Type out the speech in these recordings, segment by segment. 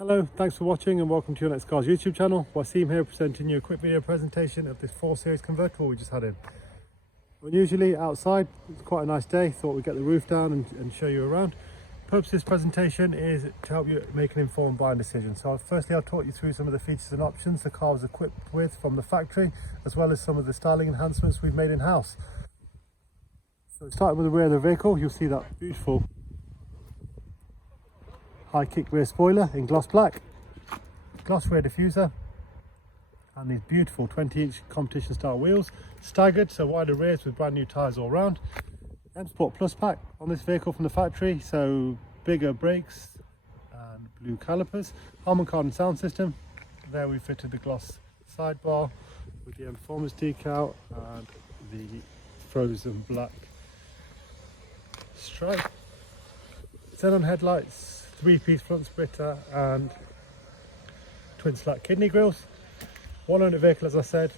Hello, thanks for watching and welcome to your Next Cars YouTube channel. Wasim here presenting you a quick video presentation of this 4 Series convertible we just had in. Unusually outside, it's quite a nice day, thought we'd get the roof down and show you around. The purpose of this presentation is to help you make an informed buying decision. So firstly I'll talk you through some of the features and options the car was equipped with from the factory, as well as some of the styling enhancements we've made in-house. So starting with the rear of the vehicle, you'll see that beautiful high kick rear spoiler in gloss black, gloss rear diffuser, and these beautiful 20-inch competition style wheels, staggered, so wider rears with brand new tyres all round. M Sport Plus pack on this vehicle from the factory, so bigger brakes and blue calipers, Harman Kardon sound system. There we fitted the gloss sidebar with the M Performance decal and the frozen black stripe. Xenon headlights, 3-piece front splitter and twin slat kidney grills. One owner vehicle, as I said,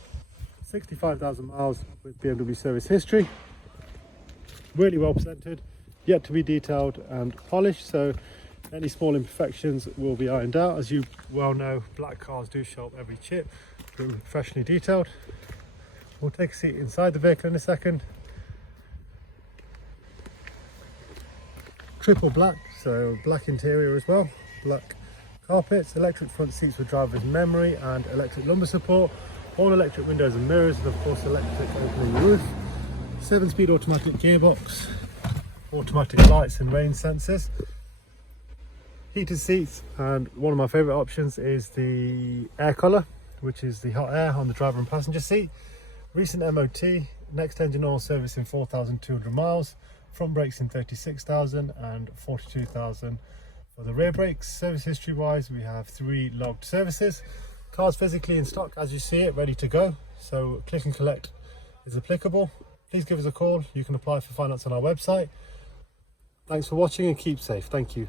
65,000 miles with BMW service history. Really well presented, yet to be detailed and polished, so any small imperfections will be ironed out. As you well know, black cars do show up every chip, but professionally detailed. We'll take a seat inside the vehicle in a second. Triple black, so black interior as well, black carpets, electric front seats with driver's memory and electric lumbar support, all electric windows and mirrors, and of course electric opening roof, 7-speed automatic gearbox, automatic lights and rain sensors, heated seats, and one of my favourite options is the air colour, which is the hot air on the driver and passenger seat. Recent MOT, next engine oil service in 4,200 miles, front brakes in 36,000 and 42,000 for the rear brakes. Service history wise, we have 3 logged services. Car's physically in stock as you see it, ready to go, so click and collect is applicable. Please give us a call. You can apply for finance on our website. Thanks for watching and keep safe. Thank you.